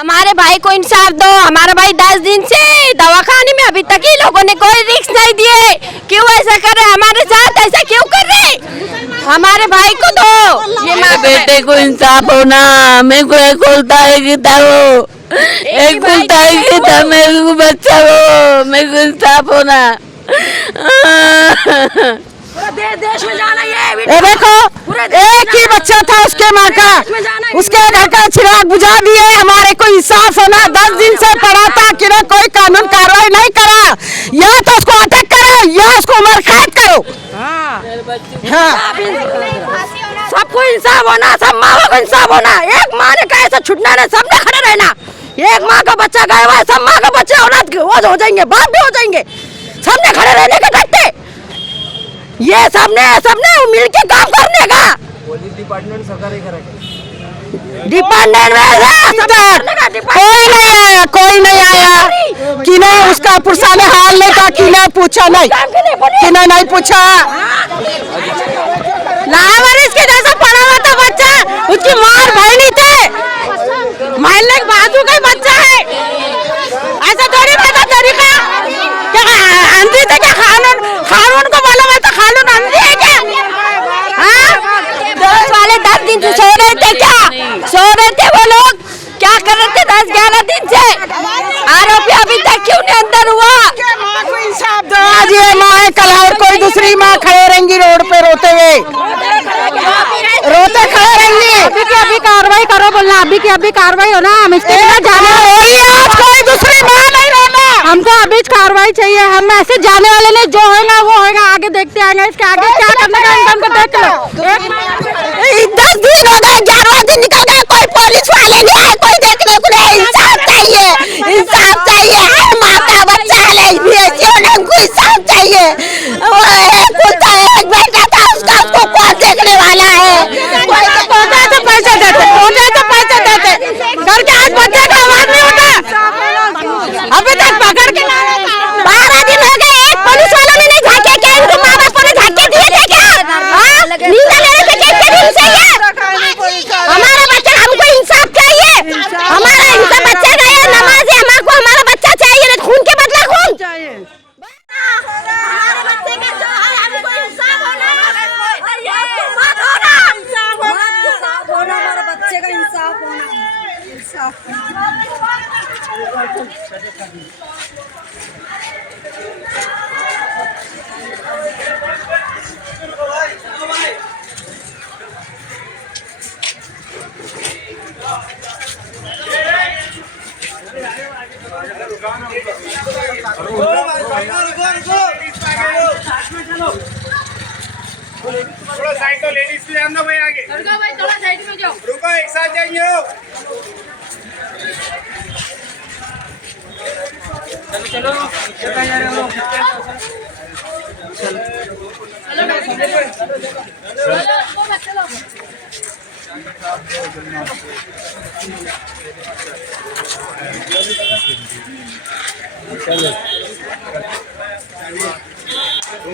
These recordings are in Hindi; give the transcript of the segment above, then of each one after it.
हमारे भाई को इंसाफ दो। हमारा भाई 10 दिन से दवाखाने में, अभी तक ही लोगों ने कोई रिस्क नहीं दिए। क्यों ऐसा कर रहे हमारे साथ, ऐसा क्यों कर रहे? हमारे भाई को दो। ये मेरे बेटे को इंसाफ होना। मेरे को एक खुलता है कि था वो, एक खुलता है कि था मेरे को बच्चा वो, मेरे को इंसाफ होना। देश में जाना ये देखो, एक ही बच्चा था उसके माँ का, उसके घर का चिराग बुझा दिए। हमारे को इंसाफ होना। 10 दिन से पड़ा था कि ना कोई कानून कार्रवाई नहीं करा। या तो उसको अटक करो या उसको उम्र कैद करो। हाँ। सबको इंसाफ होना, सब माँ को इंसाफ होना। एक माँ ने कहा ऐसा छुटना नहीं, सबने खड़े रहना। एक माँ का बच्चा गया हुआ है, सब माँ का बच्चे औलाद हो जाएंगे, बाप भी हो जाएंगे। सबने खड़े रहने के डरते, ये सबने मिल के काम करने का। पुलिस डिपार्टमेंट सरकार ही करेगा। डिपार्टमेंट कोई नहीं आया कि ना उसका पुरसाने हाल नहीं था कि ना पूछा नहीं कि नहीं पूछा। लावारिस के जैसा पड़ा हुआ था बच्चा, उसकी मार भाई नहीं थे, महल्ले के बाजू का बच्चा है। ऐसा थोड़ी पता तरीका क्या अंधी थे क्या? कानून को मालूम है तो कानून अंधी है क्या? हाँ, 10 दिन से सो रहे थे क्या? सो रहे थे वो लोग, क्या कर रहे थे 10-11 दिन से? आरोपी अभी तक क्यों नहीं अंदर हुआ? आज ये माँ है, कल और कोई दूसरी माँ खड़े रहेंगी रोड पे रोते हुए, रोते खड़े रहेंगी। अभी की अभी कार्रवाई करो बोलना, अभी की अभी कार्रवाई हो ना। हम इसके बिना जाने आज कोई दूसरी माँ नहीं रहना। हमको अभी कार्रवाई चाहिए। हम ऐसे जाने वाले नहीं, जो होगा वो होगा, आगे देखते आएंगे। इसके आगे क्या करने का हमको देख लो। 10 दिन हो गए, 11वां दिन निकल गया, कोई पुलिस वाले नहीं आए, कोई देखने को नहीं। इंसाफ चाहिए, इंसाफ चाहिए। माँ का बच्चा उनको इंसाफ चाहिए। एक बेटा था उसका, उसको कौन देखने वाला है? पहुंचा तो पैसे देते, पहुंचा तो पैसे देते, करके आज बच्चे का आवाज नहीं होता। अभी तक पकड़ के 12 दिन हो गए, एक पुलिस वालों ने नहीं झाके क्या? इनको माँ बाप ने झाके दिए थे क्या? नींद लेने से कैसे दिन से ये हमारा बच्चा, हमको इंसाफ चाहिए। हमारा इनका बच्चा गया नमाज है, हमको हमारा बच्चा चाहिए, नहीं खून के बदला खून चाहिए। हमारे बच्चे का जो है हमको इंसाफ होना, और ये मत होना, इंसाफ होना, हमारे बच्चे का इंसाफ होना, इंसाफ। थोड़ा साइड तो लेडीज भी आना भाई आगे। रुको भाई, थोड़ा साइड में जाओ। रुको, एक साथ जाएंगे हो। चलो चलो जा रहे हो।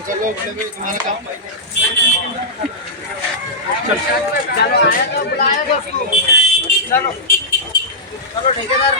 चलो तुम्हारा काम चलो आया तो बुलाया तो चलो चलो ठेकेदार।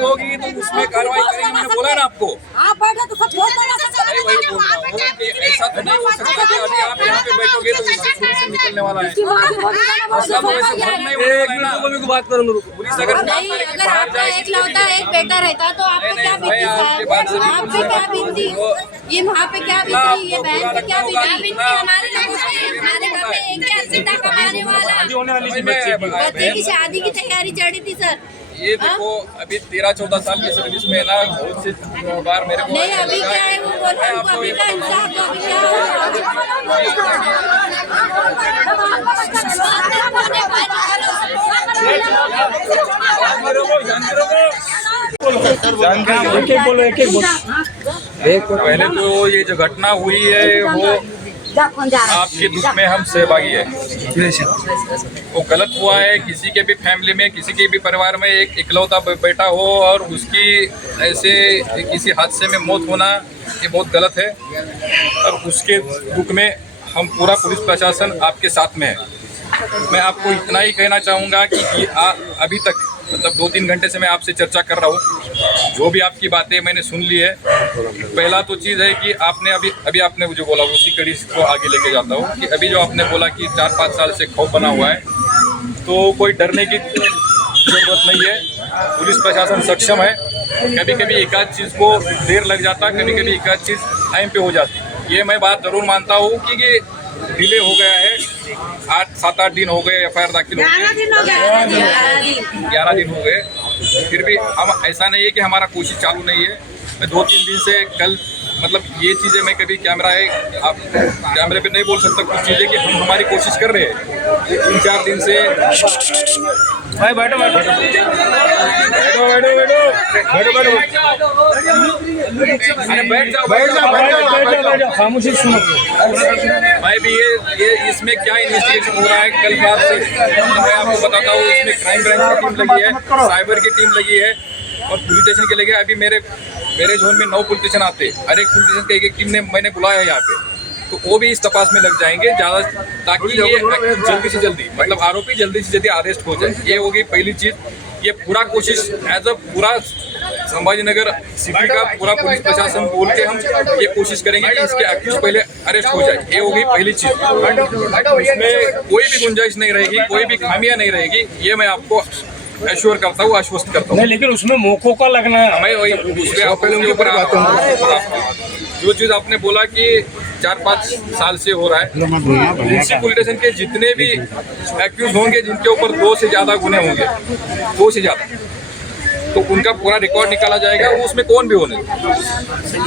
होगी तो उसमें कार्रवाई करेंगे, मैंने बोला ना आपको। आप बैठे तो सब भी वही बोल रहा हूँ कि ऐसा तो नहीं हो सकता कि अभी आप यहाँ पे बैठोगे तो उससे से निकलने वाला है। मसला तो वैसे खत्म नहीं होने वाला है ना। बात करो पुलिस अगर नहीं, अगर आपका एकलौता एक बेटा रहता तो आप पे क्या बीती साहब? आप पे क्या बीती? ये वहाँ पे क्या बीती? ये बहन पे क्या बीती? हमारे घर में एक ही हसीना कमाने वाला बच्चे की शादी की तैयारी चढ़ी थी सर। ये देखो अभी 13-14 साल की सर्विस में ना बहुत से बार मेरे को नहीं अभी क्या है वो बोल रहा हूँ अभी का इंसाफ तो अभी पहले तो ये जो घटना हुई है वो आपके दुख में हम सहभागी है। वो गलत हुआ है, किसी के भी फैमिली में किसी के भी परिवार में एक इकलौता बेटा हो और उसकी ऐसे किसी हादसे में मौत होना ये बहुत गलत है। और उसके दुख में हम पूरा पुलिस प्रशासन आपके साथ में है। मैं आपको इतना ही कहना चाहूँगा कि अभी तक मतलब 2-3 घंटे से मैं आपसे चर्चा कर रहा हूँ, जो भी आपकी बातें मैंने सुन ली है। पहला तो चीज़ है कि आपने अभी आपने जो बोला उसी कड़ी को आगे लेके जाता हूँ कि अभी जो आपने बोला कि 4-5 साल से खौफ बना हुआ है, तो कोई डरने की जरूरत नहीं है। पुलिस प्रशासन सक्षम है। कभी कभी एक आध चीज़ को देर लग जाता, कभी कभी एक आध चीज़ टाइम पे हो जाती। ये मैं बात ज़रूर मानता हूँ कि डिले हो गया है। 7-8 दिन हो गए FIR दाखिल हो गए, 11 दिन हो गए। फिर भी हम ऐसा नहीं है कि हमारा कोशिश चालू नहीं है। मैं 2-3 दिन से कल मतलब ये चीज़ें मैं कभी कैमरा है आप कैमरे पे नहीं बोल सकता कुछ चीज़ें कि हम हमारी कोशिश कर रहे हैं। 3-4 दिन से भाई बैठो अरे बैठ जाओ खामोशी सुनो भाई भी। ये इसमें क्या इन्वेस्टिगेशन हो रहा है कल रात से मैं आपको बताता हूँ। इसमें क्राइम ब्रांच की टीम लगी है, साइबर की टीम लगी है और पुलिस स्टेशन के लगे। अभी मेरे जोन में 9 पुलिस स्टेशन आते हैं। हर एक पुलिस स्टेशन के एक टीम ने मैंने बुलाया है यहाँ पे, तो वो भी इस तपास में लग जाएंगे ज़्यादा, ताकि ये जल्दी से जल्दी मतलब आरोपी जल्दी से जल्दी अरेस्ट हो जाए। ये होगी पहली चीज़। ये पूरा कोशिश एज अ पूरा संभाजीनगर सिटी का पूरा पुलिस प्रशासन बोल के हम ये कोशिश करेंगे कि इसके एक्यूज पहले अरेस्ट हो जाए। ये होगी पहली चीज़। इसमें कोई भी गुंजाइश नहीं रहेगी, कोई भी खामियां नहीं रहेगी। ये मैं आपको एश्योर करता हूँ, आश्वस्त करता हूँ। लेकिन उसमें मौकों का लगना है। मैं वही उसके ऊपर जो चीज़ आपने बोला कि 4-5 साल से हो रहा है, मुंशी पुलिस स्टेशन के जितने भी एक्यूज होंगे जिनके ऊपर 2 से ज़्यादा गुने होंगे, 2 से ज़्यादा, तो उनका पूरा रिकॉर्ड निकाला जाएगा। वो उसमें कौन भी होने दो,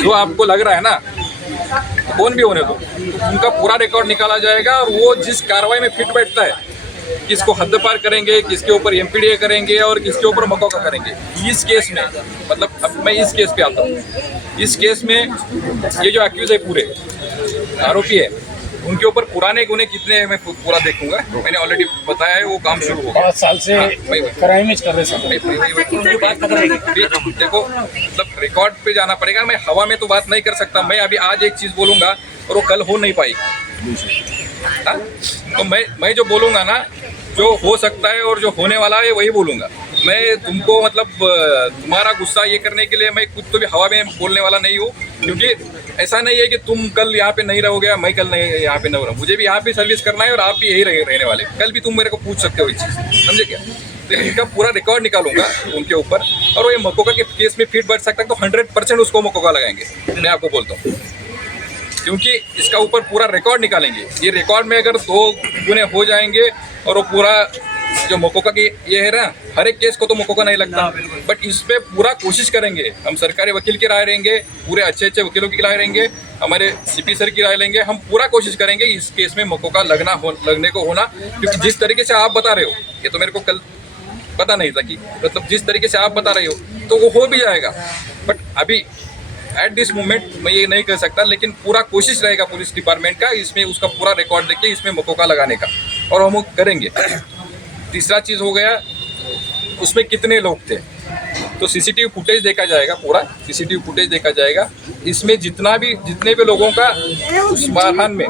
जो आपको लग रहा है ना कौन भी होने दो, उनका पूरा रिकॉर्ड निकाला जाएगा। और वो जिस कार्रवाई में फिट बैठता है, किसको हद पार करेंगे, किसके ऊपर MPDA करेंगे और किसके ऊपर मकौका करेंगे। इस केस में मतलब अब मैं इस केस पे आता हूँ। इस केस में ये जो एक्यूज है पूरे आरोपी है, उनके ऊपर पुराने गुने कितने हैं मैं पूरा देखूंगा। मैंने ऑलरेडी बताया है, वो काम शुरू हो गया। 5 साल से क्राइम कर रहे हैं। देखो मतलब रिकॉर्ड पे जाना पड़ेगा। मैं हवा में तो बात नहीं कर सकता। मैं अभी आज एक चीज़ बोलूँगा और वो कल हो नहीं पाएगी। तो मैं जो बोलूँगा ना, जो हो सकता है और जो होने वाला है वही बोलूँगा। मैं तुमको मतलब तुम्हारा गुस्सा ये करने के लिए मैं कुछ तो भी हवा में बोलने वाला नहीं हूँ, क्योंकि ऐसा नहीं है कि तुम कल यहाँ पे नहीं रहोगे, मैं कल नहीं यहाँ पे नहीं रहूँ। मुझे भी यहाँ पे सर्विस करना है और आप भी यही रहने वाले। कल भी तुम मेरे को पूछ सकते हो ये चीज़, समझे क्या? तो इनका पूरा रिकॉर्ड निकालूंगा उनके ऊपर, और वो ये मकोका के केस में फिट बैठ सकता है तो 100% उसको मकोका लगाएंगे। मैं आपको बोलता हूँ, क्योंकि इसका ऊपर पूरा रिकॉर्ड निकालेंगे। ये रिकॉर्ड में अगर 2 गुने हो जाएंगे और वो पूरा जो मकोका की ये है ना, हर एक केस को तो मकोका नहीं लगता, बट इस पर पूरा कोशिश करेंगे। हम सरकारी वकील की राय लेंगे, पूरे अच्छे वकीलों की राय लेंगे, हमारे CP सर की राय लेंगे। हम पूरा कोशिश करेंगे इस केस में मकोका लगने को होना, क्योंकि जिस तरीके से आप बता रहे हो, ये तो मेरे को कल पता नहीं था कि मतलब जिस तरीके से आप बता रहे हो तो वो हो भी जाएगा। बट अभी एट दिस मोमेंट मैं ये नहीं कर सकता, लेकिन पूरा कोशिश रहेगा पुलिस डिपार्टमेंट का इसमें उसका पूरा रिकॉर्ड लेके इसमें मकोका लगाने का, और हम करेंगे। तीसरा चीज़ हो गया उसमें कितने लोग थे, तो CCTV फुटेज देखा जाएगा, पूरा CCTV फुटेज देखा जाएगा। इसमें जितने भी लोगों का उस मारहान में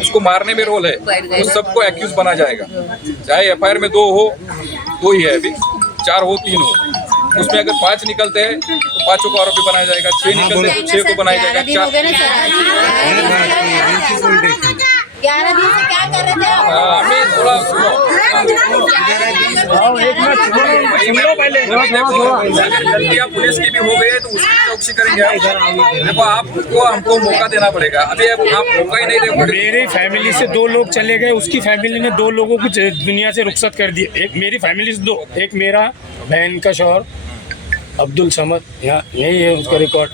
उसको मारने में रोल है, उस सबको एक्यूज बना जाएगा। चाहे FIR में 2 हो, 2 ही है अभी, 4 हो, 3 हो, उसमें अगर 5 निकलते हैं तो 5 को आरोपी बनाया जाएगा, 6 निकलते हैं तो 6 को बनाया जाएगा, 11 दिन हो गए ना सर। 11 दिन से क्या कर रहे थे आप? हमें थोड़ा गलतियाँ पुलिस की भी हो गई है तो उसकी चौकसी करेंगे। देखो आपको हमको मौका देना पड़ेगा, अभी आप मौका ही नहीं देंगे। मेरी फैमिली से 2 लोग चले गए, उसकी फैमिली ने 2 लोगों को दुनिया से रुखसत कर दी। एक मेरी फैमिली से 2, एक मेरा बहन का शौहर अब्दुल समद, यहाँ यही है उसका रिकॉर्ड,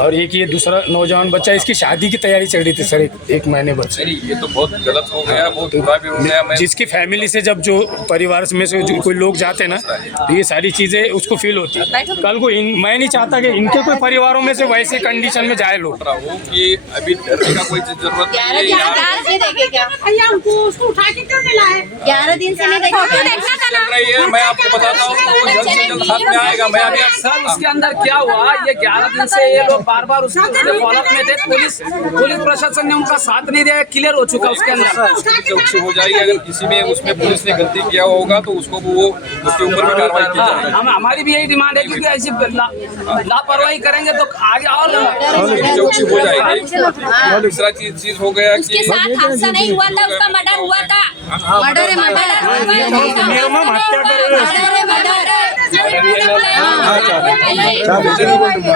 और एक ये दूसरा नौजवान बच्चा, इसकी शादी की तैयारी चल रही थी सर, एक महीने बाद से। नहीं ये तो बहुत गलत हो गया, बहुत बुरा भी हो गया। मैं जिसकी फैमिली से जब जो परिवार में से जो कोई लोग जाते हैं ना, तो ये सारी चीज़ें उसको फील होती है। कल को मैं नहीं चाहता कि इनके कोई परिवारों में से वैसे कंडीशन में जाए लोग। हूँ कि अभी डरने का कोई जरूरत नहीं है। 11 दिन से देखे क्या? 11 दिन से नहीं देखे क्या? चल रही है, मैं आपको बताता हूँ वो जल्द से जल्द हाथ में आएगा। मैं अभी सर उसके अंदर क्या हुआ, ये 11 दिन से ये लोग बार बार उसके फॉलोअप में थे। पुलिस प्रशासन ने उनका साथ नहीं दिया, क्लियर हो चुका उसके अंदर। चौकसी हो जाएगी, अगर किसी में उसमें पुलिस ने गलती किया होगा तो उसको वो उसके ऊपर भी कार्रवाई की जाएगी। हमारी भी यही डिमांड है, क्योंकि ऐसी लापरवाही करेंगे तो आगे और चौकसी हो जाएगी। दूसरा चीज हो गया उसके कि साथ हादसा नहीं हुआ था, उसका मर्डर हुआ था। मर्डर है मर्डर।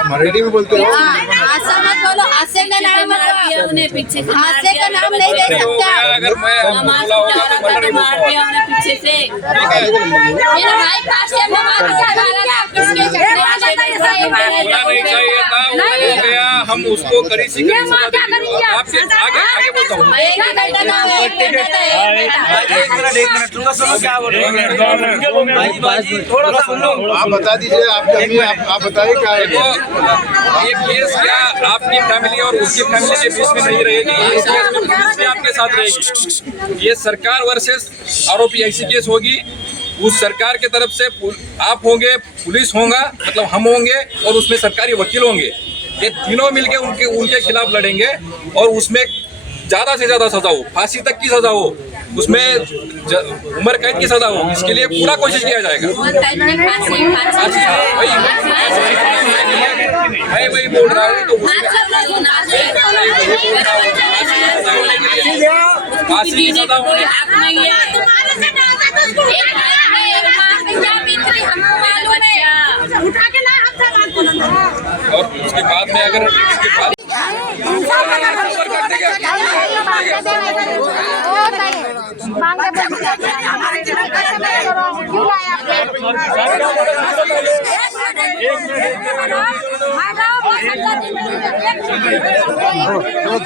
मराठी में बोलते हो। हादसा मत बोलो, हादसे का नाम मत लो। पीछे से हादसे का नाम नहीं दे सकते आप। अगर मैं बोला होगा तो मर्डर ही बोलता हूँ। पीछे से मेरा भाई काशिम में मार दिया वाला था, किसके झगड़े में बोला नहीं चाहिए था, वो हो गया, हम उसको कड़ी सी कड़ी सजा देंगे। आपसे आगे आगे बोलता हूँ। एक मिनट रुको, सुनो क्या बोल रहे हैं। आप बता दीजिए, आप बताइए क्या है। देखो ये केस क्या आपकी फैमिली और उसकी फैमिली के बीच में नहीं रहेगी, ये केस में पुलिस भी आपके साथ रहेगी। ये सरकार वर्सेस आरोपी ऐसी केस होगी। उस सरकार की तरफ से आप होंगे, पुलिस होगा, मतलब हम होंगे, और उसमें सरकारी वकील होंगे। ये तीनों मिलके उनके खिलाफ लड़ेंगे और उसमें ज्यादा से ज्यादा सजा हो, फांसी तक की सजा हो, उसमें उम्र कैद की सजा हो, इसके लिए पूरा कोशिश किया जाएगा। मैं वही बोल रहा हूँ, तो फांसी की सजा होगी। और उसके बाद में अगर इसके बाद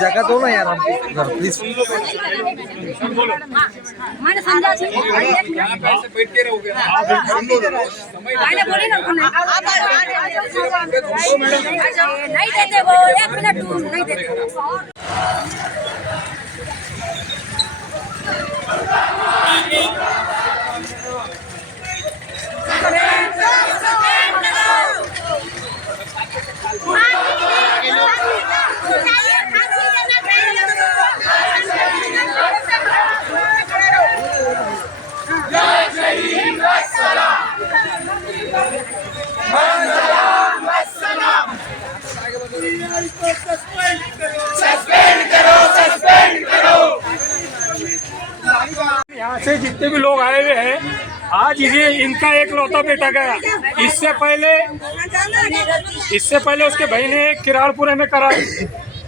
जगह दो ना यार, प्लीज। मैंने समझा ऐसे बैठ के रहोगे ना, मैंने बोली ना नहीं देते वो, 1 मिनट नहीं देते। यहाँ से जितने भी लोग आए हुए हैं, आज ये इनका एक लौता बेटा गया। इससे पहले उसके भाई ने एक किराड़पुरे में कराई,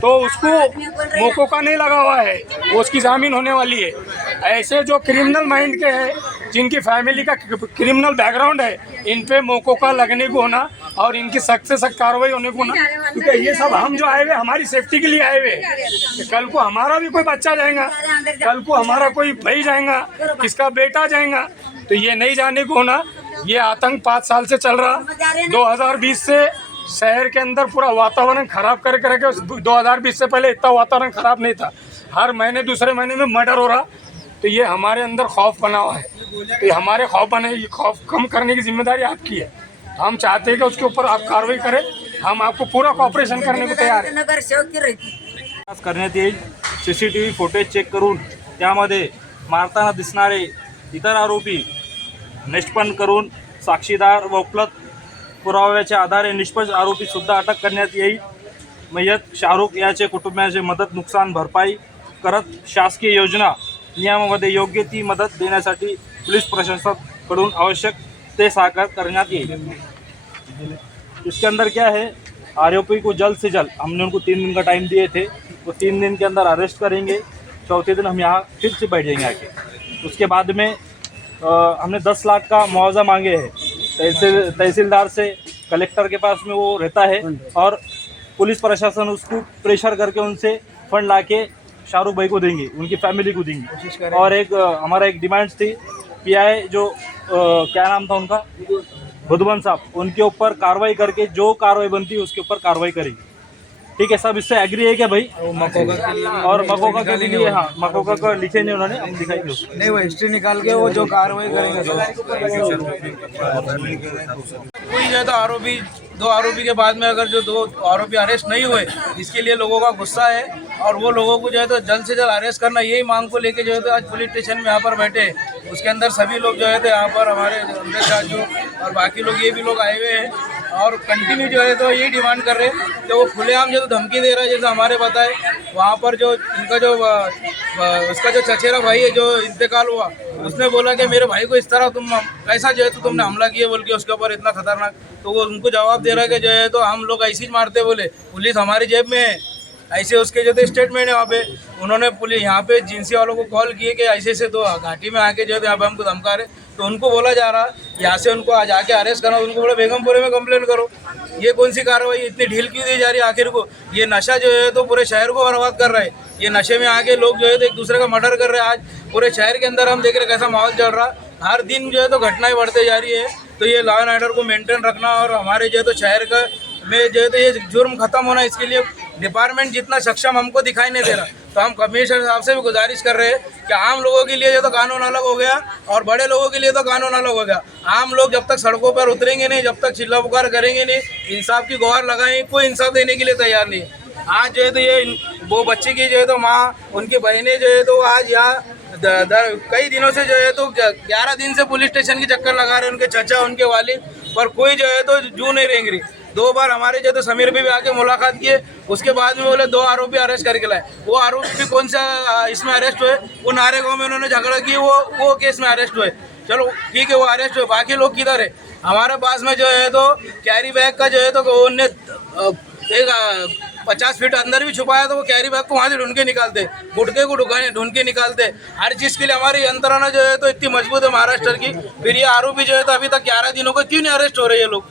तो उसको मौकों का नहीं लगा हुआ है, वो उसकी जामीन होने वाली है। ऐसे जो क्रिमिनल माइंड के हैं, जिनकी फैमिली का क्रिमिनल बैकग्राउंड है, इन पे मौकों का लगने को होना और इनकी सख्त से सख्त कार्रवाई होने को होना, क्योंकि ये सब हम जो आए हुए हमारी सेफ्टी के लिए आए हुए। कल को हमारा भी कोई बच्चा जाएगा, कल को हमारा कोई भाई जाएगा, किसका बेटा जाएगा, तो ये नहीं जाने को होना। ये आतंक 5 साल से चल रहा। 2020 से शहर के अंदर पूरा वातावरण खराब करके 2020 से पहले इतना वातावरण खराब नहीं था। हर महीने दूसरे महीने में मर्डर हो रहा, तो ये हमारे अंदर खौफ बना हुआ है। तो ये हमारे खौफ बने, ये खौफ कम करने की जिम्मेदारी आपकी है। तो हम चाहते हैं कि उसके ऊपर आप कार्रवाई करें, हम आपको पूरा कॉपरेशन करने को तैयार है। करण्यात येईल। CCTV फुटेज चेक करून त्यामध्ये मारताना दिसणारे इतर आरोपी निष्पन्न करून साक्षीदार व उपलब्ध पुराव्याच्या आधारे निष्पक्ष आरोपी सुद्धा अटक करण्यात येईल. मयत शाहरुख याचे कुटुंबियाचे मदत नुकसान भरपाई करत शासकीय योजना नियमामध्ये योग्य ती मदत देण्यासाठी पोलीस प्रशासनाकडून आवश्यक ते सहकार करण्यात येईल. इसके अंदर क्या है, आरोपी को जल्द से जल्द, हमने उनको 3 दिन का टाइम दिए थे, वो 3 दिन के अंदर अरेस्ट करेंगे. चौथे दिन हम यहाँ फिर से बैठ जाएंगे आके. उसके बाद में हमने 10 लाख का मुआवजा मांगे हैं. तहसीलदार से कलेक्टर के पास में वो रहता है और पुलिस प्रशासन उसको प्रेशर करके उनसे फंड लाके शाहरुख भाई को देंगे, उनकी फैमिली को देंगे. और एक हमारा एक डिमांड्स थी, पीआई जो क्या नाम था उनका, बुधवन साहब, उनके ऊपर कार्रवाई करके जो कार्रवाई बनती है उसके ऊपर कार्रवाई करेगी. ठीक है, सब इससे एग्री है क्या भाई? और मकोका के लिए, हाँ, मकोका का लिखे नहीं उन्होंने, हम दिखाएंगे उसको. नहीं, वो हिस्ट्री निकाल के वो जो कार्रवाई करेंगे. कोई जो है तो आरोपी, 2 आरोपी के बाद में अगर जो 2 आरोपी अरेस्ट नहीं हुए, इसके लिए लोगों का गुस्सा है और वो लोगों को जो है तो जल्द से जल्द अरेस्ट करना, यही मांग को लेके जो है तो आज पुलिस स्टेशन में यहाँ पर बैठे. उसके अंदर सभी लोग जो है तो यहाँ पर हमारे अमृत राजू और बाकी लोग, ये भी लोग आए हुए हैं और कंटिन्यू जो है तो यही डिमांड कर रहे हैं कि वो खुलेआम जो धमकी दे रहा है. जैसे हमारे बताए वहाँ पर जो इनका जो उसका जो चचेरा भाई है जो इंतकाल हुआ, उसने बोला कि मेरे भाई को इस तरह तुम कैसा जो है तो तुमने हमला किया बोल के उसके ऊपर इतना खतरनाक. तो वो उनको जवाब दे रहा है कि जो है तो हम लोग ऐसे ही मारते, बोले पुलिस हमारी जेब में है. ऐसे उसके जो थे स्टेटमेंट है वहाँ पे, उन्होंने पुलिस यहाँ पे एजेंसी वालों को कॉल किए कि ऐसे से 2 घाटी में आके जो है यहाँ पे हमको धमका रहे. तो उनको बोला जा रहा यहाँ से उनको आज आके अरेस्ट करना, उनको बोला बेगमपुरे में कंप्लेंट करो. ये कौन सी कार्रवाई, इतनी ढील क्यों दी जा रही है आखिर को? ये नशा जो है तो पूरे शहर को बर्बाद कर रहा है. ये नशे में आके लोग जो है तो एक दूसरे का मर्डर कर रहे हैं. आज पूरे शहर के अंदर हम देख रहे कैसा माहौल चल रहा है. हर दिन जो है तो घटनाएं बढ़ते जा रही है. तो ये लॉ एंड ऑर्डर को मेंटेन रखना और हमारे जो है तो शहर का में जो है तो ये जुर्म खत्म होना, इसके लिए डिपार्टमेंट जितना सक्षम हमको दिखाई नहीं दे रहा. तो हम कमिश्नर साहब से भी गुजारिश कर रहे हैं कि आम लोगों के लिए जो तो कानून अलग हो गया और बड़े लोगों के लिए तो कानून अलग हो गया. आम लोग जब तक सड़कों पर उतरेंगे नहीं, जब तक चिल्ला पुकार करेंगे नहीं, इंसाफ की गुहार लगाएंगे, कोई इंसाफ देने के लिए तैयार नहीं है. आज जो है तो ये वो बच्चे की जो है तो माँ, उनकी बहनें जो है तो आज यहाँ कई दिनों से जो है तो 11 दिन से पुलिस स्टेशन के चक्कर लगा रहे हैं, उनके चचा, उनके वालिद, पर कोई जो है तो जू नहीं रेंग रही. 2 बार हमारे जो तो समीर भी आके मुलाकात किए, उसके बाद में बोले 2 आरोपी अरेस्ट करके लाए. वो आरोपी कौन सा इसमें अरेस्ट हुए? वो नारेगांव में उन्होंने झगड़ा किया, वो केस में अरेस्ट हुए. चलो ठीक है, वो अरेस्ट हुए, बाकी लोग किधर है? हमारे पास में जो है तो कैरी बैग का जो है तो उनने एक 50 फीट अंदर भी छुपाया, तो वो कैरी बैग को वहाँ से ढूंढ के निकालते, गुटके को ढूंढ के निकालते. हर चीज़ के लिए हमारी यंत्रणा जो है तो इतनी मजबूत है महाराष्ट्र की. फिर ये आरोपी जो है तो अभी तक 11 दिनों को क्यों नहीं अरेस्ट हो रहे ये लोग?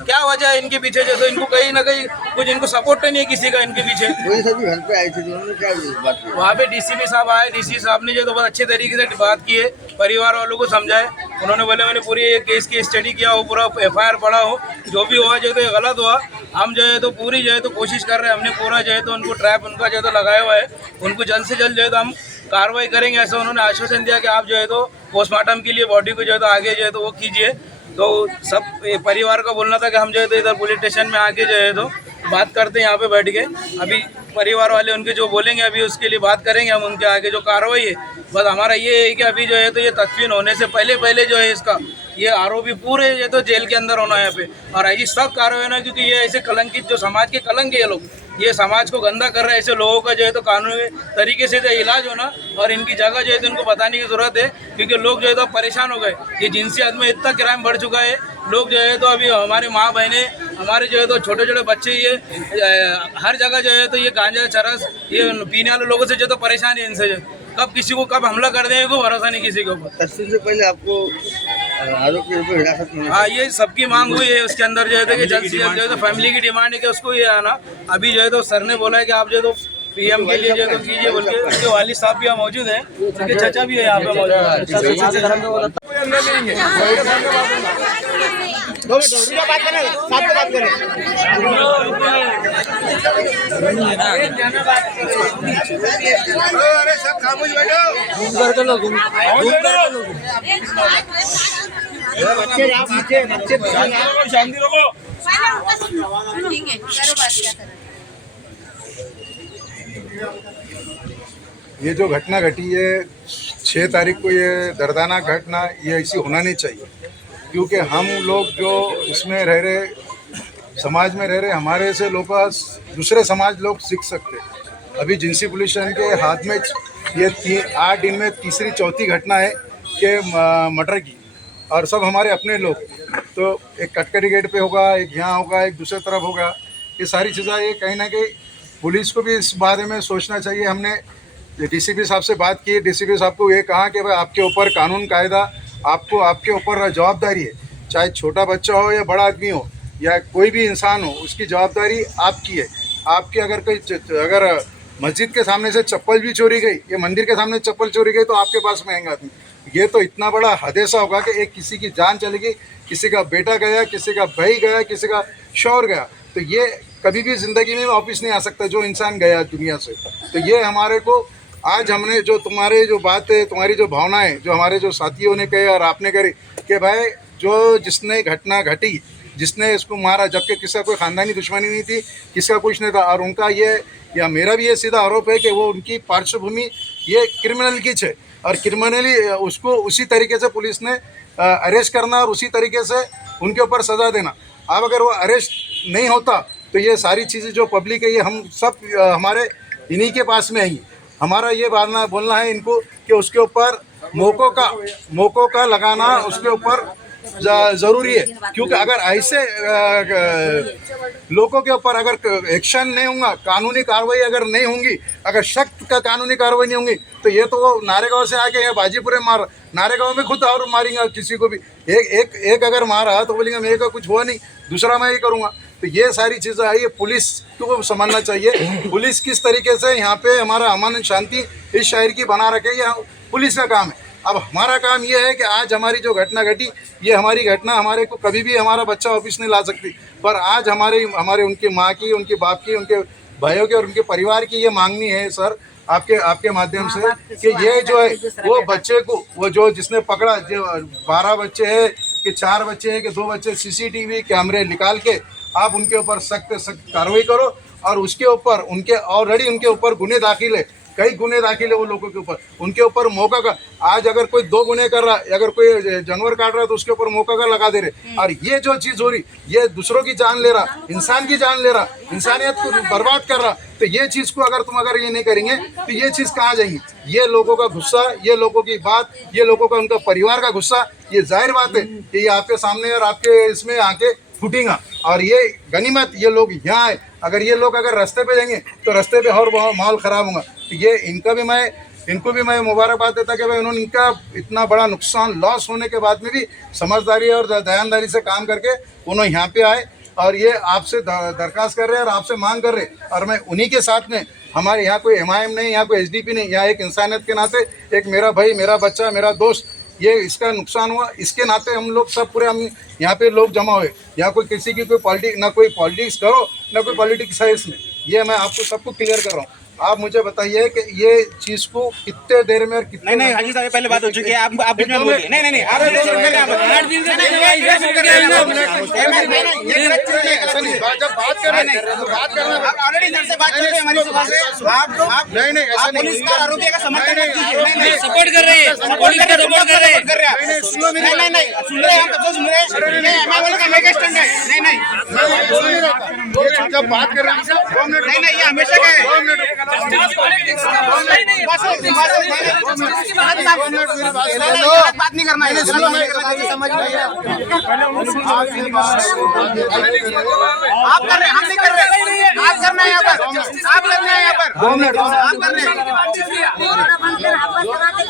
क्या वजह है इनके पीछे? जो तो इनको कहीं ना कहीं कुछ इनको सपोर्ट नहीं है किसी का इनके पीछे. घर पे आए थे, उन्होंने क्या बात की? वहाँ पे डीसीपी साहब आए, डीसी साहब ने जो तो बहुत अच्छे तरीके से बात की है, परिवार वालों को समझाए. उन्होंने बोले मैंने पूरी केस की स्टडी किया हो, पूरा FIR पढ़ा हो, जो भी हुआ जो तो गलत हुआ. हम जो है तो पूरी जो है तो कोशिश कर रहे हैं, हमने पूरा जो है तो उनको ट्रैप उनका जो है तो लगाया हुआ है. उनको जल्द से जल्द जो है तो हम कार्रवाई करेंगे, ऐसा उन्होंने आश्वासन दिया कि आप जो है तो पोस्टमार्टम के लिए बॉडी को जो है तो आगे जो है तो वो कीजिए. तो सब परिवार का बोलना था कि हम जो है तो इधर पुलिस स्टेशन में आके जो है तो बात करते हैं यहाँ पे बैठ के. अभी परिवार वाले उनके जो बोलेंगे अभी उसके लिए बात करेंगे हम. उनके आगे जो कार्रवाई है, बस हमारा ये है कि अभी जो है तो ये तदफीन होने से पहले जो है इसका ये आरोपी पूरे ये तो जेल के अंदर होना है यहाँ पे. और ऐसी सब कार्रवाई होना, क्योंकि ये ऐसे कलंकित जो समाज के कलंक है ये लोग, ये समाज को गंदा कर रहे हैं. ऐसे लोगों का जो है तो कानूनी तरीके से जो इलाज होना और इनकी जगह जो है तो इनको बताने की ज़रूरत है, क्योंकि लोग जो है तो परेशान हो गए. ये जिनसियत में इतना क्राइम बढ़ चुका है. लोग जो है तो अभी हमारे माँ बहनें, हमारे जो है तो छोटे छोटे बच्चे, ये हर जगह जो है तो ये गांजा चरस ये पीने वाले लोगों से जो तो परेशान है. इनसे कब किसी को कब हमला कर देंगे कोई भरोसा नहीं किसी के ऊपर. तस्वीर से पहले आपको आरोपी को हिरासत में, हाँ, ये सबकी मांग हुई है. उसके अंदर जो है कि जल्द से जल्द जो है तो फैमिली की डिमांड है कि उसको ये आना. अभी जो है तो सर ने बोला है कि आप जो है तो PM के लिए जो है तो कीजिए बोल के. उनके वालिद साहब भी यहाँ मौजूद हैं, उनके चचा भी है यहाँ पे मौजूद. अरे सब खामोश बैठो. बच्चे शांति रखो. ठीक है, करो बात क्या करें. ये जो घटना घटी है 6 तारीख को, ये दर्दनाक घटना, ये ऐसी होना नहीं चाहिए. क्योंकि हम लोग जो इसमें रह रहे, समाज में रह रहे, हमारे से लोग दूसरे समाज लोग सीख सकते। अभी जिंसी पुलिस स्टेशन के हाथ में ये 8 दिन में तीसरी चौथी घटना है कि मर्डर की, और सब हमारे अपने लोग। तो एक कटकरी गेट पे होगा, एक यहाँ होगा, एक दूसरे तरफ होगा। ये सारी चीज़ें ये कहीं ना कहीं पुलिस को भी इस बारे में सोचना चाहिए। हमने डीसीपी साहब से बात की, डीसीपी साहब को ये कहा कि भाई आपके ऊपर कानून कायदा, आपको आपके ऊपर जवाबदारी है, चाहे छोटा बच्चा हो या बड़ा आदमी हो या कोई भी इंसान हो, उसकी जवाबदारी आपकी है। आपकी अगर मस्जिद के सामने से चप्पल भी चोरी गई या मंदिर के सामने चप्पल चोरी गई तो आपके पास में आएंगे आदमी। ये तो इतना बड़ा हादसा होगा कि एक किसी की जान चली गई, किसी का बेटा गया, किसी का भाई गया, किसी का शौहर गया। तो ये कभी भी ज़िंदगी में वापस नहीं आ सकता जो इंसान गया दुनिया से। तो ये हमारे को आज हमने जो तुम्हारे जो बात है, तुम्हारी जो भावनाएं, जो हमारे जो साथियों ने कहे और आपने करी कि भाई जो जिसने घटना घटी, जिसने इसको मारा, जबकि किसी का कोई ख़ानदानी दुश्मनी नहीं थी, किसका कुछ नहीं था, और उनका ये या मेरा भी ये सीधा आरोप है कि वो उनकी पार्श्वभूमि ये क्रिमिनल की है, और क्रिमिनली उसको उसी तरीके से पुलिस ने अरेस्ट करना और उसी तरीके से उनके ऊपर सज़ा देना। अब अगर वो अरेस्ट नहीं होता तो ये सारी चीज़ें जो पब्लिक है ये हम सब हमारे इन्हीं के पास में आई। हमारा ये बोलना है इनको कि उसके ऊपर मौक़ों का लगाना उसके ऊपर ज़रूरी है, क्योंकि अगर ऐसे लोगों के ऊपर अगर एक्शन नहीं होगा, कानूनी कार्रवाई अगर नहीं होंगी, अगर सख्त का कानूनी कार्रवाई नहीं होंगी, तो ये तो वो नारेगांव से आके यहाँ बाजीपुरे मार, नारेगांव में खुद और मारेंगे किसी को भी। एक अगर मारा तो बोलेंगे मेरे को कुछ हुआ नहीं, दूसरा मैं ये करूँगा। तो ये सारी चीज़ें आई है, पुलिस को समझना चाहिए पुलिस किस तरीके से यहाँ पे हमारा अमन शांति इस शहर की बना रखे, ये पुलिस का काम है। अब हमारा काम ये है कि आज हमारी जो घटना घटी, ये हमारी घटना हमारे को कभी भी हमारा बच्चा वापस नहीं ला सकती, पर आज हमारे उनकी माँ की, उनके बाप की, उनके भाइयों की और उनके परिवार की ये मांगनी है सर आपके माध्यम से कि ये जो है वो बच्चे को, वो जो जिसने पकड़ा, जो 12 बच्चे हैं कि 4 बच्चे हैं कि 2 बच्चे, CCTV कैमरे निकाल के आप उनके ऊपर सख्त कार्रवाई करो। और उसके ऊपर उनके ऑलरेडी उनके ऊपर गुने दाखिल है, कई गुने दाखिल है वो लोगों के ऊपर, उनके ऊपर मौका का। आज अगर कोई 2 गुने कर रहा है, अगर कोई जानवर काट रहा है तो उसके ऊपर मौका का लगा दे रहे। और ये जो चीज़ हो रही, ये दूसरों की जान ले रहा, इंसान की जान ले रहा, इंसानियत को बर्बाद कर रहा। तो ये चीज़ को अगर ये नहीं करेंगे तो ये चीज़ कहाँ जाएंगी? ये लोगों का गुस्सा, ये लोगों की बात, ये लोगों का उनका परिवार का गुस्सा, ये जाहिर बात है कि ये आपके सामने और आपके इसमें आके फूटेगा। और ये गनीमत ये लोग यहाँ आए, अगर ये लोग अगर रास्ते पे जाएंगे तो रास्ते पे और माहौल ख़राब होगा। तो ये इनको भी मैं मुबारकबाद देता कि भाई उन्होंने इनका इतना बड़ा नुकसान लॉस होने के बाद में भी समझदारी और दयानदारी से काम करके उन्होंने यहाँ पे आए और ये आपसे दरख्वास्त कर रहे हैं और आपसे मांग कर रहे हैं। और मैं उन्हीं के साथ में, हमारे यहाँ कोई MIM नहीं, यहाँ कोई SDP नहीं, यहाँ एक इंसानियत के नाते एक मेरा भाई, मेरा बच्चा, मेरा दोस्त, ये इसका नुकसान हुआ, इसके नाते हम लोग सब पूरे हम यहाँ पे लोग जमा हुए। यहाँ कोई किसी की कोई पॉलिटिक्स, ना कोई पॉलिटिक्स करो ना कोई पॉलिटिक्स है इसमें। ये मैं आपको सबको क्लियर कर रहा हूँ। आप मुझे बताइए कि ये चीज को कितने देर में और कितने नहीं हाजी साहब पहले बात हो चुकी है, आप बीच में बोलिए। नहीं आप जब बात कर रहे हैं बात करना, आप ऑलरेडी इधर से बात कर रहे हैं हमारी सभा से, आप नहीं ऐसा नहीं, पुलिस का आरोपी का समर्थन नहीं कीजिए। नहीं सपोर्ट कर रहे हैं, पुलिस का सपोर्ट कर रहे हैं। नहीं सुन रहे हैं, हम कब से सुन रहे हैं? नहीं हमारे वाले का मेगा स्टैंड है। नहीं जब बात कर रहे हैं नहीं ये हमेशा का है। बात नहीं करना है, समझ आप कर रहे हैं, हम नहीं कर रहे। आप करना है यहाँ पर, आप करना है यहाँ पर, आप कर रहे हैं।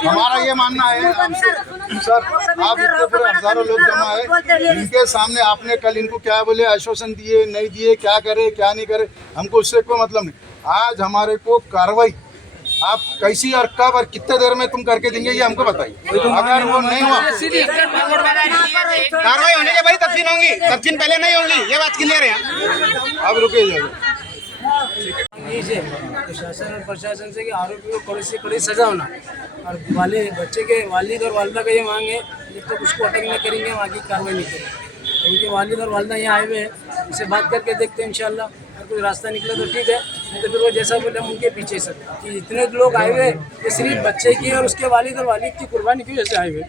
हमारा ये मानना है सर, आप इतने पूरे हजारों लोग जमा है, इनके सामने आपने कल इनको क्या बोले, आश्वासन दिए नहीं दिए, क्या करे क्या नहीं करे, हमको उससे कोई मतलब नहीं। आज हमारे को कार्रवाई आप कैसी और कब और कितने देर में तुम करके देंगे ये हमको बताइए। अगर वो नहीं हुआ, कार्रवाई होने के बाद तफसील होंगी, तफसील पहले नहीं होंगी, ये बात क्लियर है। अब रुके जाइए। शासन और प्रशासन से कि आरोपी को कड़ी से कड़ी सजा होना, और बच्चे के वालिद और वालिदा का ये मांग है जब तक उसको अटक नहीं करेंगे हम आगे कार्रवाई नहीं करेंगे। उनके वालिद और वालिदा यहाँ आए हुए हैं, उनसे बात करके देखते हैं इंशाल्लाह, अगर कोई रास्ता निकला तो ठीक है, नहीं तो फिर वो जैसा बोले हम उनके पीछे सर कि इतने लोग आए हुए ये सिर्फ बच्चे की और उसके वालिद और वालिद की कुर्बानी की वजह से आए हुए।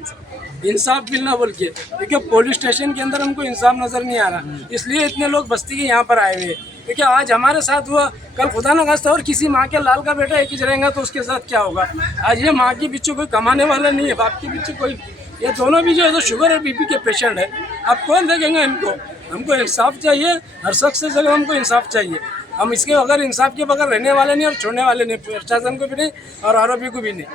इंसाफ मिलना बोल के, क्योंकि पुलिस स्टेशन के अंदर हमको इंसाफ नज़र नहीं आ रहा, इसलिए इतने लोग बस्ती के यहाँ पर आए हुए। क्योंकि आज हमारे साथ हुआ, कल खुदा न खास्ता और किसी माँ के लाल का बेटा एक ही रहेगा तो उसके साथ क्या होगा। आज ये माँ के पीछे कोई कमाने वाला नहीं है, बाप के पीछे कोई, ये दोनों भी जो है तो शुगर और बीपी के पेशेंट है। अब कौन देखेंगे इनको? हमको इंसाफ चाहिए, हर शख्स से जगह हमको इंसाफ चाहिए। हम इसके बगैर, इंसाफ के बगैर रहने वाले नहीं और छोड़ने वाले नहीं, प्रशासन को भी नहीं और आरोपी को भी नहीं।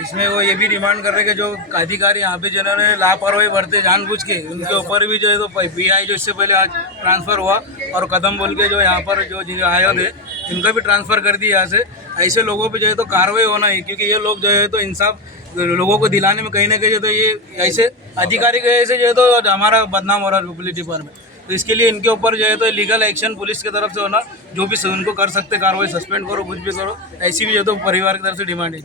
इसमें वो ये भी डिमांड कर रहे कि जो अधिकारी यहाँ पे जिन्होंने लापरवाही बरते जानबूझ के, उनके ऊपर भी जो है तो पीआई जो इससे पहले आज ट्रांसफ़र हुआ और कदम बोल के जो यहाँ पर जो आए थे इनका भी ट्रांसफ़र कर दिया यहाँ से। ऐसे लोगों पे जो है तो कार्रवाई होना है, क्योंकि ये लोग जो है तो इंसाफ लोगों को दिलाने में कहीं ना कहीं जो तो ये ऐसे अधिकारी के ऐसे जो है तो हमारा बदनाम हो रहा है पुलिस डिपार्टमेंट। तो इसके लिए इनके ऊपर जो है तो लीगल एक्शन पुलिस की तरफ से होना, जो भी उनको कर सकते कार्रवाई, सस्पेंड करो, कुछ भी करो, ऐसी भी जो है तो परिवार की तरफ से डिमांड है।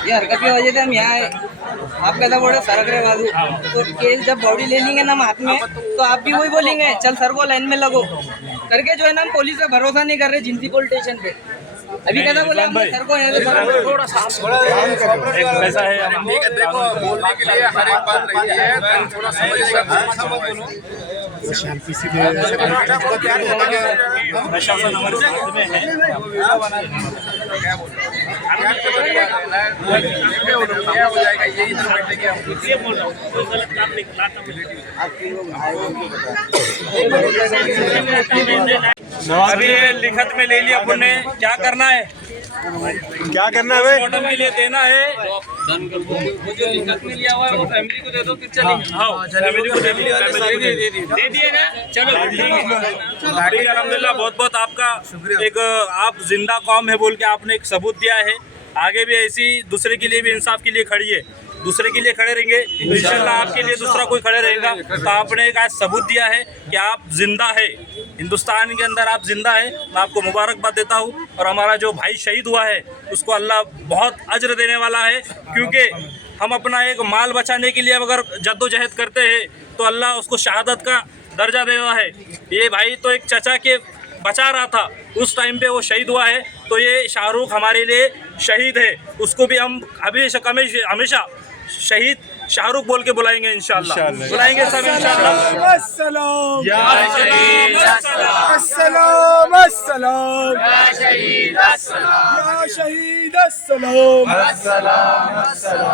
ये हरकत की वजह से हम यहाँ आए। आप कहता बोले सरक रहे बाजू, तो केस जब बॉडी ले लेंगे ना हम हाथ में, तो आप भी वही बोलेंगे चल सर को लाइन में लगो करके जो है ना, हम पुलिस पे भरोसा नहीं कर रहे जिंती पुलिस स्टेशन पे। अभी कहता बोले हम सर को थोड़ा ऐसा है देखो बोलने के लिए हर एक बात रही है, थोड़ा शांति से प्रशासन हमारे साथ में है। अभी ये लिखत में ले लिया अपन ने, क्या करना है, क्या करना है पोस्टमार्टम के लिए देना है। वो जो लिखत में लिया हुआ है वो फैमिली को दे दो, फिर चलेंगे। हाँ फैमिली को दे दिए ना, चलो ठीक है। अल्हम्दुलिल्लाह बहुत बहुत आपका एक, आप जिंदा कौम है बोल के आपने एक सबूत दिया है। आगे भी ऐसी दूसरे के लिए भी इंसाफ के लिए खड़ी है, दूसरे के लिए खड़े रहेंगे तो इंशाल्लाह आपके लिए दूसरा कोई खड़े रहेगा। तो आपने एक आज सबूत दिया है कि आप जिंदा है, हिंदुस्तान के अंदर आप जिंदा है। मैं आपको मुबारकबाद देता हूँ। और हमारा जो भाई शहीद हुआ है उसको अल्लाह बहुत अज्र देने वाला है, क्योंकि हम अपना एक माल बचाने के लिए अगर जद्दोजहद करते हैं तो अल्लाह उसको शहादत का दर्जा देता है। ये भाई तो एक चचा के बचा रहा था, उस टाइम पे वो शहीद हुआ है। तो ये शाहरुख हमारे लिए शहीद है, उसको भी हम हमेशा शहीद शाहरुख बोल के बुलाएंगे इंशाल्लाह। बुलाएंगे सब इंशाल्लाह। अस्सलाम या शहीद, अस्सलाम अस्सलाम या शहीद, अस्सलाम या शहीद, अस्सलाम अस्सलाम।